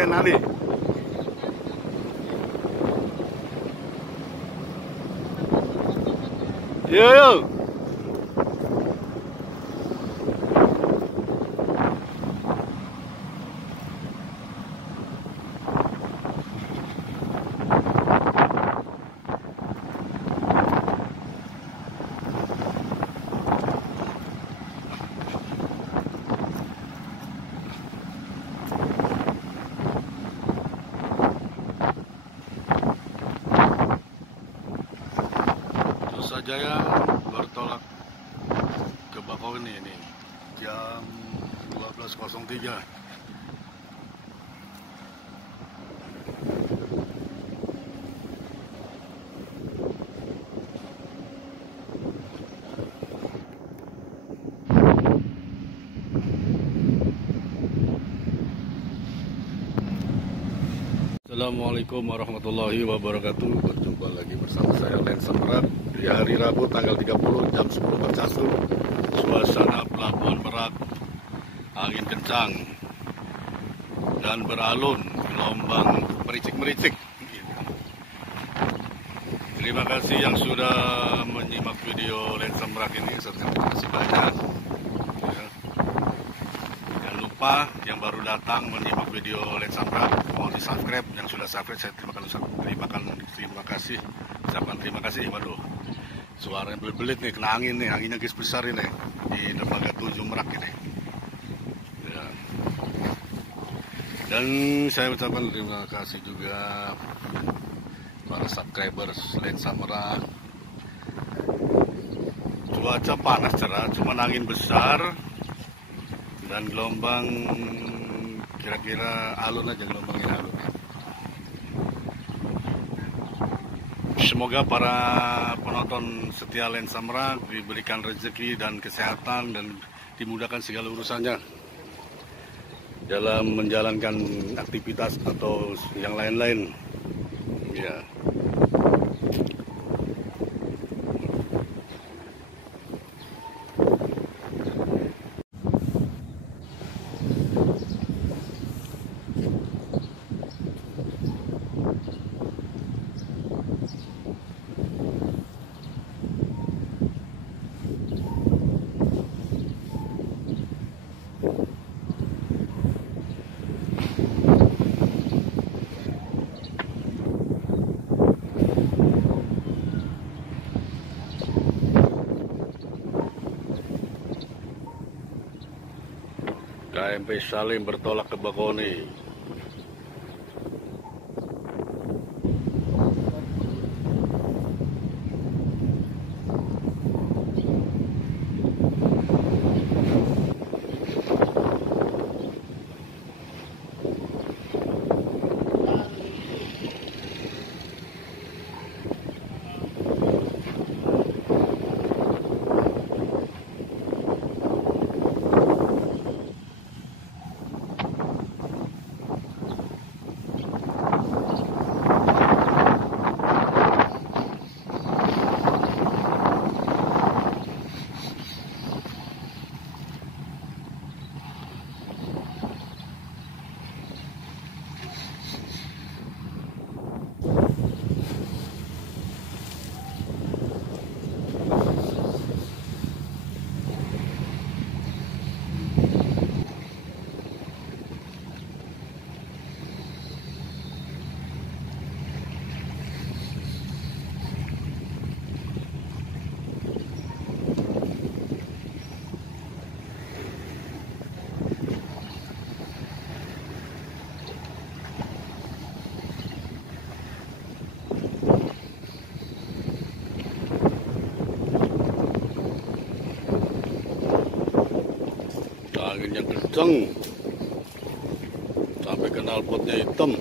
Kapten Ali. Yo. Jaya bertolak ke Bakauheni ini jam 12.03. Assalamualaikum warahmatullahi wabarakatuh. Berjumpa lagi bersama saya Lensa Merak di hari Rabu tanggal 30 jam 10.41. Suasana Pelabuhan Merak, angin kencang dan beralun, gelombang mericik-mericik. Terima kasih yang sudah menyimak video Lensa Merak ini. Terima kasih banyak. Jangan lupa yang baru datang menyimak video Lensa Merak, mohon di subscribe. Yang sudah subscribe saya terima kasih. Ucapan terima kasih. Waduh, suara yang belit-belit nih, kena angin nih, anginnya guys besar ini di dermaga 7 Merak ini. Ya. Dan saya ucapkan terima kasih juga para subscribers Lensa Merak. Cuaca panas cerah, cuma angin besar dan gelombang kira-kira alun aja, gelombangnya alun. Semoga para penonton setia Lensa Merak diberikan rezeki dan kesehatan dan dimudahkan segala urusannya dalam menjalankan aktivitas atau yang lain-lain. Ya. KMP Salim bertolak ke Bakauheni. Anginnya kencang sampai knalpotnya hitam.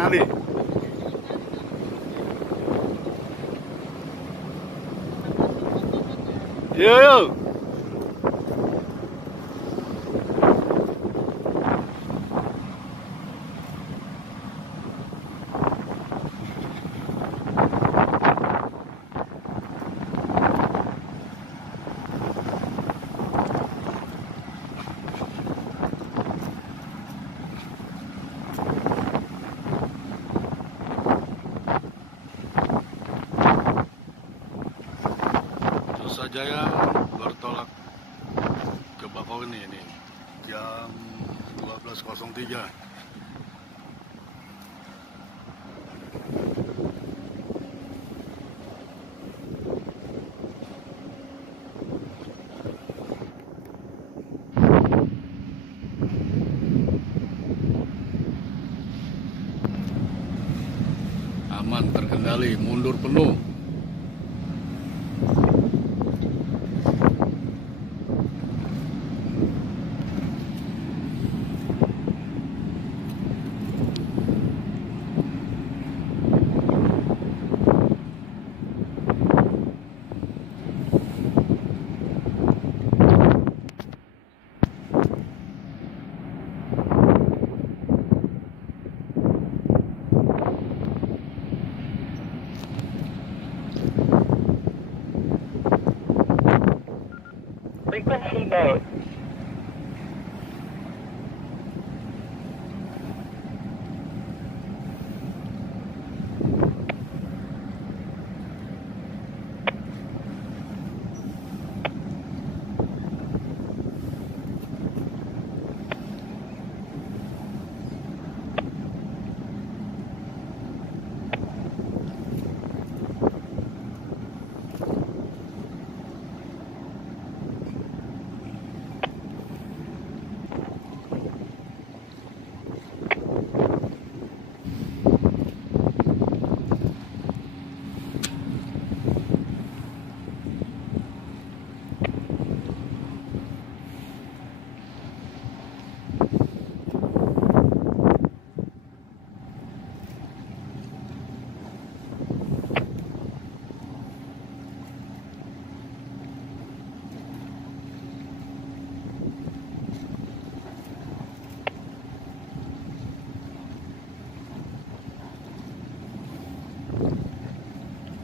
Ali. Yo. Jaya bertolak ke Bakauheni ini jam 12.03. Aman, terkendali, mundur penuh. Frequency mode.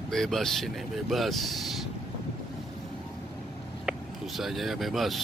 Bebas ini, bebas. Usah Jaya bebas.